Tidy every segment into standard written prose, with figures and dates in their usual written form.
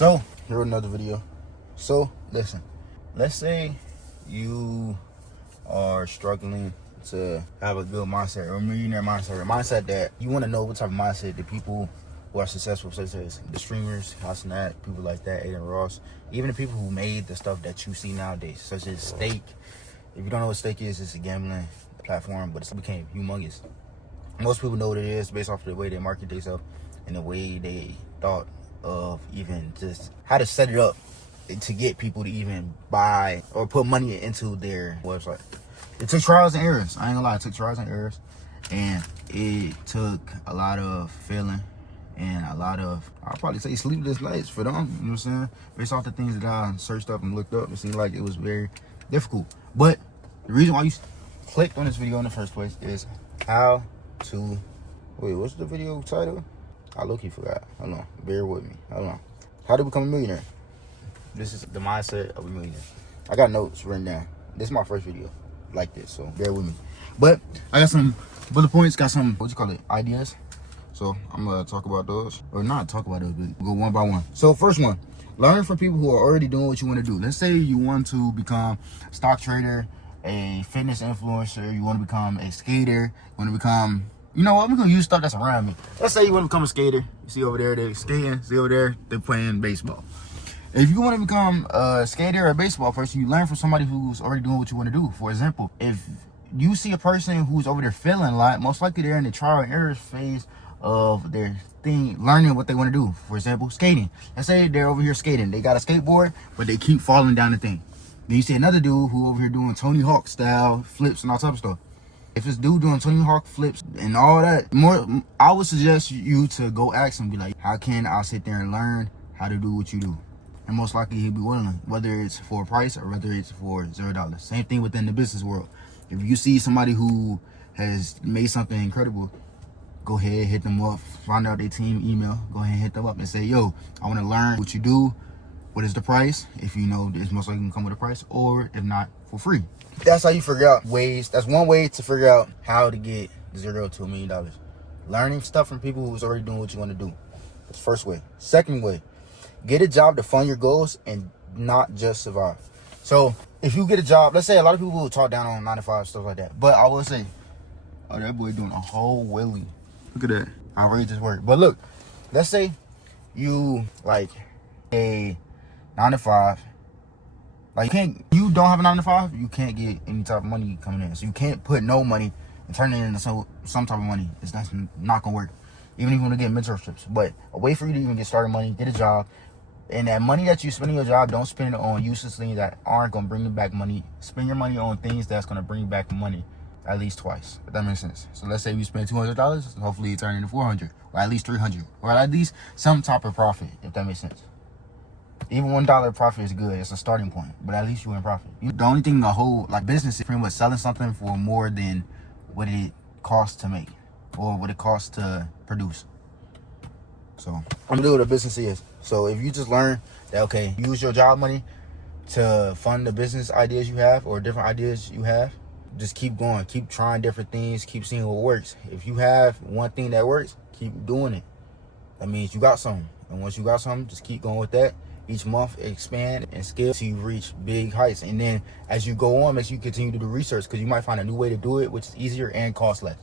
So, here another video. So, listen. Let's say you are struggling to have a good mindset or a millionaire mindset, or a mindset that you want to know what type of mindset the people who are successful, such as the streamers, Hassanat, people like that, Aiden Ross, even the people who made the stuff that you see nowadays, such as Stake. If you don't know what Stake is, it's a gambling platform, but it's became humongous. Most people know what it is based off the way they market themselves and the way they thought of even just how to set it up to get people to even buy or put money into their website. It took trials and errors. I ain't gonna lie, it took trials and errors, and it took a lot of feeling and a lot of, I'll probably say, sleepless nights for them. You know what I'm saying? Based off the things that I searched up and looked up, it seemed like it was very difficult. But the reason why you clicked on this video in the first place is how to, wait, what's the video title? I low-key forgot. Hold on, bear with me. Hold on. How to become a millionaire. This is the mindset of a millionaire. I got notes written down. This is my first video like this, so bear with me. But I got some bullet points, got some, what you call it, ideas. So I'm gonna talk about those, or not talk about those, but go one by one. So first one, learn from people who are already doing what you want to do. Let's say you want to become a stock trader, a fitness influencer, you want to become a skater, you want to become, you know what, I'm gonna use stuff that's around me. Let's say you want to become a skater. You see over there, they're skating. See over there, they're playing baseball. If you want to become a skater or a baseball person, you learn from somebody who's already doing what you want to do. For example, if you see a person who's over there failing a lot, most likely they're in the trial and error phase of their thing, learning what they want to do. For example, skating. Let's say they're over here skating. They got a skateboard, but they keep falling down the thing. Then you see another dude who over here doing Tony Hawk style flips and all type of stuff. If it's dude doing Tony Hawk flips and all that, I would suggest you to go ask him, be like, how can I sit there and learn how to do what you do? And most likely he'll be willing, whether it's for a price or whether it's for $0. Same thing within the business world. If you see somebody who has made something incredible, go ahead, hit them up, find out their team email, go ahead and hit them up and say, yo, I want to learn what you do. What is the price? If you know, it's most likely gonna come with a price, or if not, for free. That's how you figure out ways. That's one way to figure out how to get $0 to $1 million. Learning stuff from people who's already doing what you want to do. That's the first way. Second way, get a job to fund your goals and not just survive. So if you get a job, let's say a lot of people will talk down on 9 to 5, stuff like that. But I will say, oh, that boy doing a whole wheelie. Look at that. Outrageous work. But look, let's say you like a 9 to 5. Like you don't have a 9 to 5, you can't get any type of money coming in. So you can't put no money and turn it into some type of money. That's not gonna work. Even if you want to get mentorships. But a way for you to even get started money, get a job. And that money that you spend on your job, don't spend it on useless things that aren't gonna bring you back money. Spend your money on things that's gonna bring you back money at least twice, if that makes sense. So let's say you spend $200, hopefully you turn into $400, or at least $300, or at least some type of profit, if that makes sense. Even $1 profit is good. It's a starting point, but at least you're in profit. The only thing the whole like business is pretty much selling something for more than what it costs to make or what it costs to produce. So I'm gonna do what a business is. So if you just learn that, okay, use your job money to fund the business ideas you have or different ideas you have, just keep going, keep trying different things, keep seeing what works. If you have one thing that works, keep doing it. That means you got something. And once you got something, just keep going with that. Each month, expand and scale till you reach big heights. And then as you go on, make sure you continue to do research, because you might find a new way to do it, which is easier and cost less.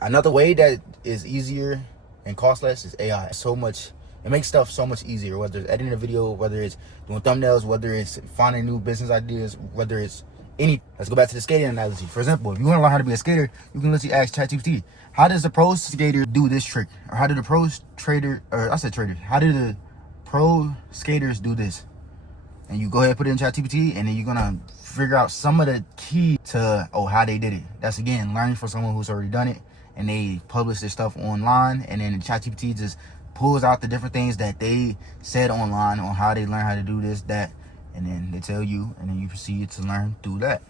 Another way that is easier and cost less is AI. It makes stuff so much easier, whether it's editing a video, whether it's doing thumbnails, whether it's finding new business ideas, whether it's any. Let's go back to the skating analogy. For example, if you want to learn how to be a skater, you can literally ask ChatGPT, how does the pro skater do this trick? Or how do the pro trader, or I said trader, how do the pro skaters do this? And you go ahead and put it in ChatGPT, and then you're gonna figure out some of the key to how they did it. That's again learning from someone who's already done it, and they publish their stuff online, and then ChatGPT just pulls out the different things that they said online on how they learn how to do this, that, and then they tell you, and then you proceed to learn through that.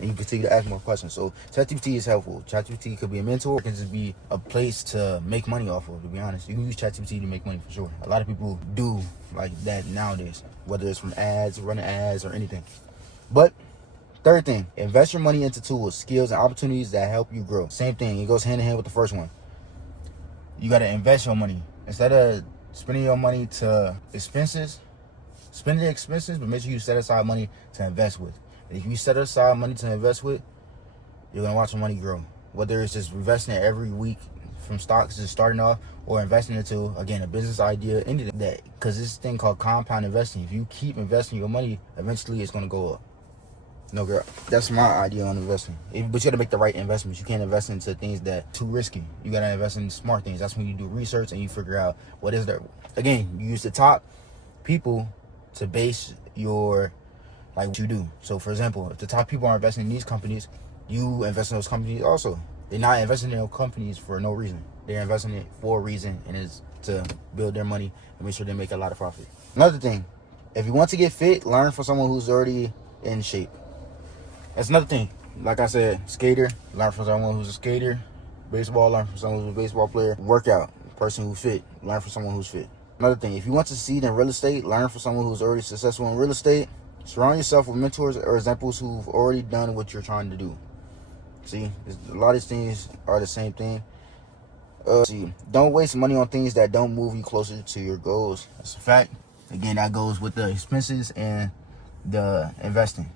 And you continue to ask more questions. So ChatGPT is helpful. ChatGPT could be a mentor. It can just be a place to make money off of, to be honest. You can use ChatGPT to make money for sure. A lot of people do like that nowadays, whether it's from ads, running ads, or anything. But third thing, invest your money into tools, skills, and opportunities that help you grow. Same thing. It goes hand in hand with the first one. You got to invest your money. Instead of spending your money to expenses, spend the expenses, but make sure you set aside money to invest with. And if you set aside money to invest with, you're gonna watch your money grow. Whether it's just investing it every week from stocks, just starting off, or investing into, again, a business idea, anything like that. Because this thing called compound investing. If you keep investing your money, eventually it's gonna go up. No, girl, that's my idea on investing. But you gotta make the right investments. You can't invest into things that too risky. You gotta invest in smart things. That's when you do research and you figure out what is there. Again, you use the top people to base your, like, what you do. So for example, if the top people are investing in these companies, you invest in those companies also. They're not investing in those companies for no reason. They're investing in it for a reason, and it's to build their money and make sure they make a lot of profit. Another thing, if you want to get fit, learn from someone who's already in shape. That's another thing. Like I said, skater, learn from someone who's a skater. Baseball, learn from someone who's a baseball player. Workout, person who's fit, learn from someone who's fit. Another thing, if you want to succeed in real estate, learn from someone who's already successful in real estate. Surround yourself with mentors or examples who've already done what you're trying to do. See, a lot of these things are the same thing. See, don't waste money on things that don't move you closer to your goals. That's a fact. Again, that goes with the expenses and the investing.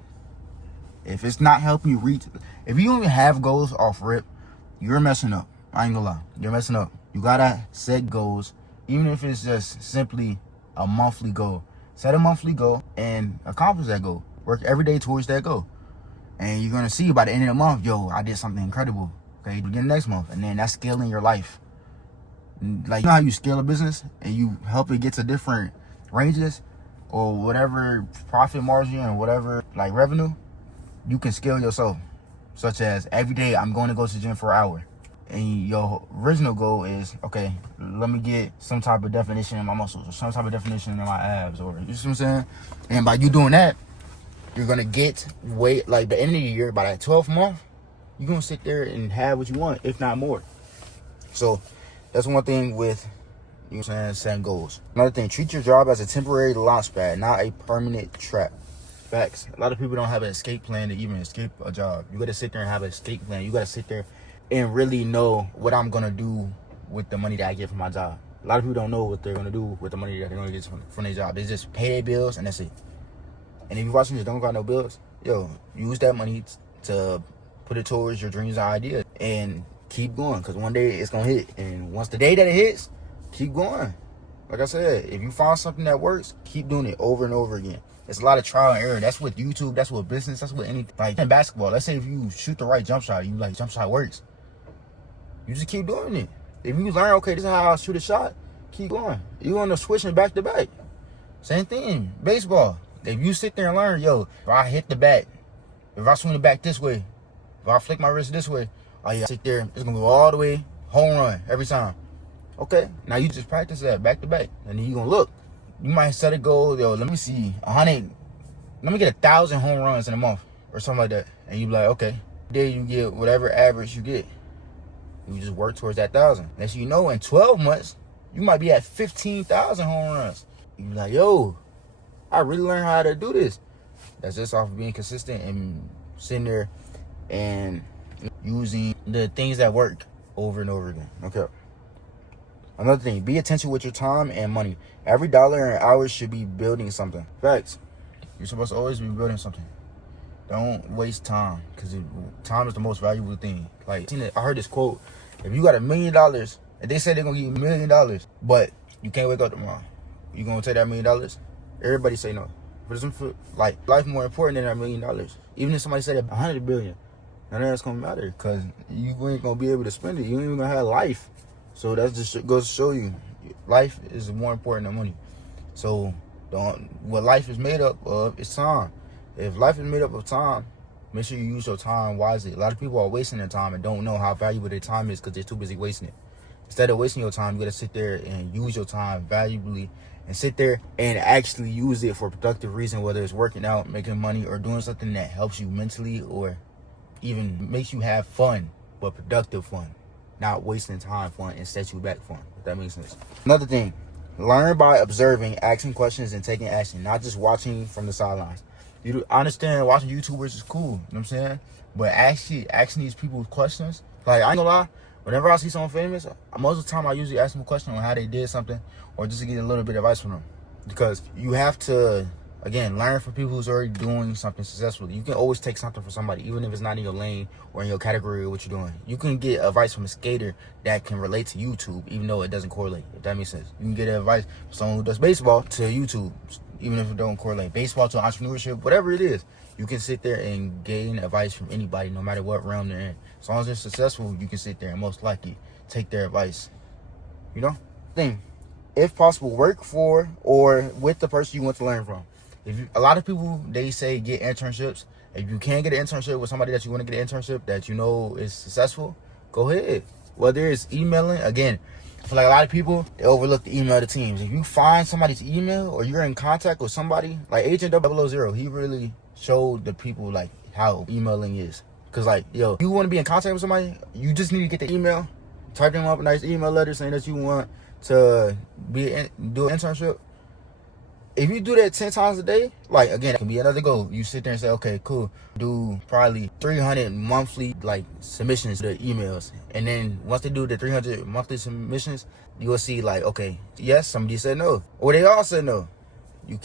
If it's not helping you reach, if you don't even have goals off rip, you're messing up. I ain't gonna lie, you're messing up. You gotta set goals, even if it's just simply a monthly goal. Set a monthly goal and accomplish that goal. Work every day towards that goal. And you're going to see by the end of the month, yo, I did something incredible. Okay, begin next month. And then that's scaling your life. Like, you know how you scale a business and you help it get to different ranges or whatever profit margin or whatever, like, revenue, you can scale yourself. Such as every day I'm going to go to the gym for an hour. And your original goal is, okay, let me get some type of definition in my muscles or some type of definition in my abs, or, you see what I'm saying? And by you doing that, you're going to get weight, like the end of the year, by that 12th month, you're going to sit there and have what you want, if not more. So that's one thing with, you know what I'm saying, setting goals. Another thing, treat your job as a temporary launch pad, not a permanent trap. Facts. A lot of people don't have an escape plan to even escape a job. You got to sit there and have an escape plan. You got to sit there and really know what I'm going to do with the money that I get from my job. A lot of people don't know what they're going to do with the money that they're going to get from their job. They just pay their bills and that's it. And if you're watching this, don't got no bills, yo, use that money to put it towards your dreams and ideas and keep going, because one day it's going to hit. And once the day that it hits, keep going. Like I said, if you find something that works, keep doing it over and over again. It's a lot of trial and error. That's with YouTube. That's with business. That's with anything. Like in basketball, let's say if you shoot the right jump shot, you like jump shot works. You just keep doing it. If you learn, okay, this is how I shoot a shot, keep going. You want to switch it back to back. Same thing. Baseball. If you sit there and learn, yo, if I hit the bat, if I swing it back this way, if I flick my wrist this way, oh yeah, sit there, it's gonna go all the way, home run every time. Okay, now you just practice that back to back, and then you gonna look. You might set a goal, yo, let me see, 100, let me get 1,000 home runs in a month or something like that, and you be like, okay, there you get whatever average you get. You just work towards that 1,000. Next you know, in 12 months, you might be at 15,000 home runs. You be like, yo, I really learned how to do this. That's just off of being consistent and sitting there and using the things that work over and over again. Okay. Another thing, be attentive with your time and money. Every dollar and hour should be building something. Facts. You're supposed to always be building something. Don't waste time, because time is the most valuable thing. Like, I heard this quote, if you got $1 million, and they said they're going to give you $1 million, but you can't wake up tomorrow, you going to take that $1 million? Everybody say no. But it's like, life more important than that $1 million. Even if somebody said 100 billion, none of that's gonna matter, because you ain't gonna be able to spend it. You ain't even gonna have life. So that just goes to show you, life is more important than money. So what life is made up of is time. If life is made up of time, make sure you use your time wisely. A lot of people are wasting their time and don't know how valuable their time is because they're too busy wasting it. Instead of wasting your time, you gotta sit there and use your time valuably, and sit there and actually use it for a productive reason, whether it's working out, making money, or doing something that helps you mentally or even makes you have fun, but productive fun. Not wasting time fun and set you back fun, if that makes sense. Another thing, learn by observing, asking questions, and taking action, not just watching from the sidelines. I understand watching YouTubers is cool, you know what I'm saying? But actually asking these people questions, like, I ain't gonna lie, Whenever I see someone famous, most of the time I usually ask them a question on how they did something, or just to get a little bit of advice from them. Because you have to, again, learn from people who's already doing something successfully. You can always take something from somebody, even if it's not in your lane or in your category of what you're doing. You can get advice from a skater that can relate to YouTube, even though it doesn't correlate, if that makes sense. You can get advice from someone who does baseball to YouTube, even if it don't correlate. Baseball to entrepreneurship, whatever it is. You can sit there and gain advice from anybody, no matter what realm they're in. As long as they're successful, you can sit there and most likely take their advice. You know? If possible, work for or with the person you want to learn from. A lot of people, they say get internships. If you can't get an internship with somebody that you want to get an internship that you know is successful, go ahead. Whether it's emailing, again, I feel like a lot of people, they overlook the email to teams. If you find somebody's email or you're in contact with somebody, like Agent 000, he really showed the people like how emailing is. Cause like, yo, you want to be in contact with somebody, you just need to get the email, type them up a nice email letter saying that you want to do an internship. If you do that 10 times a day, like, again, it can be another goal. You sit there and say, okay, cool, do probably 300 monthly like submissions to the emails. And then once they do the 300 monthly submissions, you will see like, okay, yes, somebody said no, or they all said no. You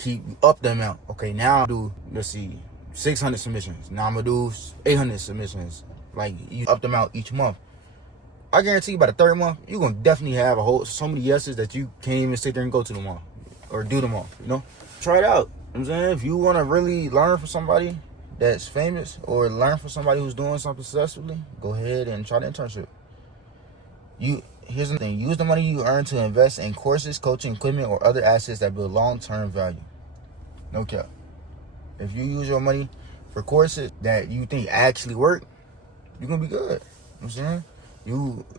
up the amount. Okay, now do, let's see, 600 submissions. Now I'm gonna do 800 submissions. Like, you up the amount each month. I guarantee you by the third month, you're gonna definitely have so many yeses that you can't even sit there and go to them all or do them all. You know, try it out. You know what I'm saying, if you want to really learn from somebody that's famous or learn from somebody who's doing something successfully, go ahead and try the internship. Here's the thing: use the money you earn to invest in courses, coaching, equipment, or other assets that build long-term value. No cap. If you use your money for courses that you think actually work, you're gonna be good. You know what I'm saying?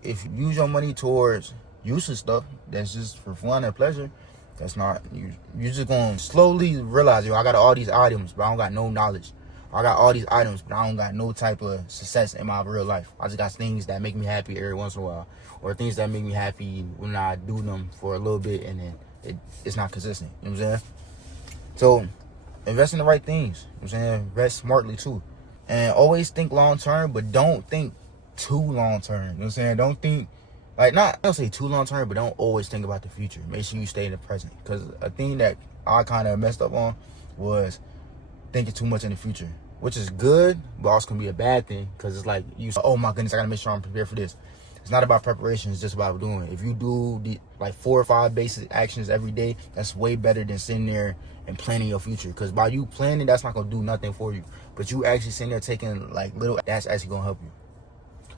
If you use your money towards useless stuff that's just for fun and pleasure, that's not, you're just gonna slowly realize, yo, I got all these items, but I don't got no knowledge. I got all these items, but I don't got no type of success in my real life. I just got things that make me happy every once in a while, or things that make me happy when I do them for a little bit and then it's not consistent. You know what I'm saying? So invest in the right things. You know what I'm saying? Invest smartly too. And always think long term, but don't think too long term. You know what I'm saying? Don't think, I don't say too long term, but don't always think about the future. Make sure you stay in the present. Because a thing that I kind of messed up on was thinking too much in the future, which is good, but also can be a bad thing. Because it's like, oh my goodness, I gotta make sure I'm prepared for this. It's not about preparation, it's just about doing it. If you do like 4 or 5 basic actions every day, that's way better than sitting there and planning your future. Because by you planning, that's not gonna do nothing for you. But you actually sitting there taking like little, that's actually gonna help you.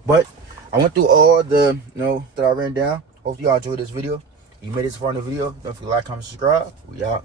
But I went through all the, that I ran down. Hopefully y'all enjoyed this video. If you made it this far in the video, don't forget to like, comment, subscribe. We out.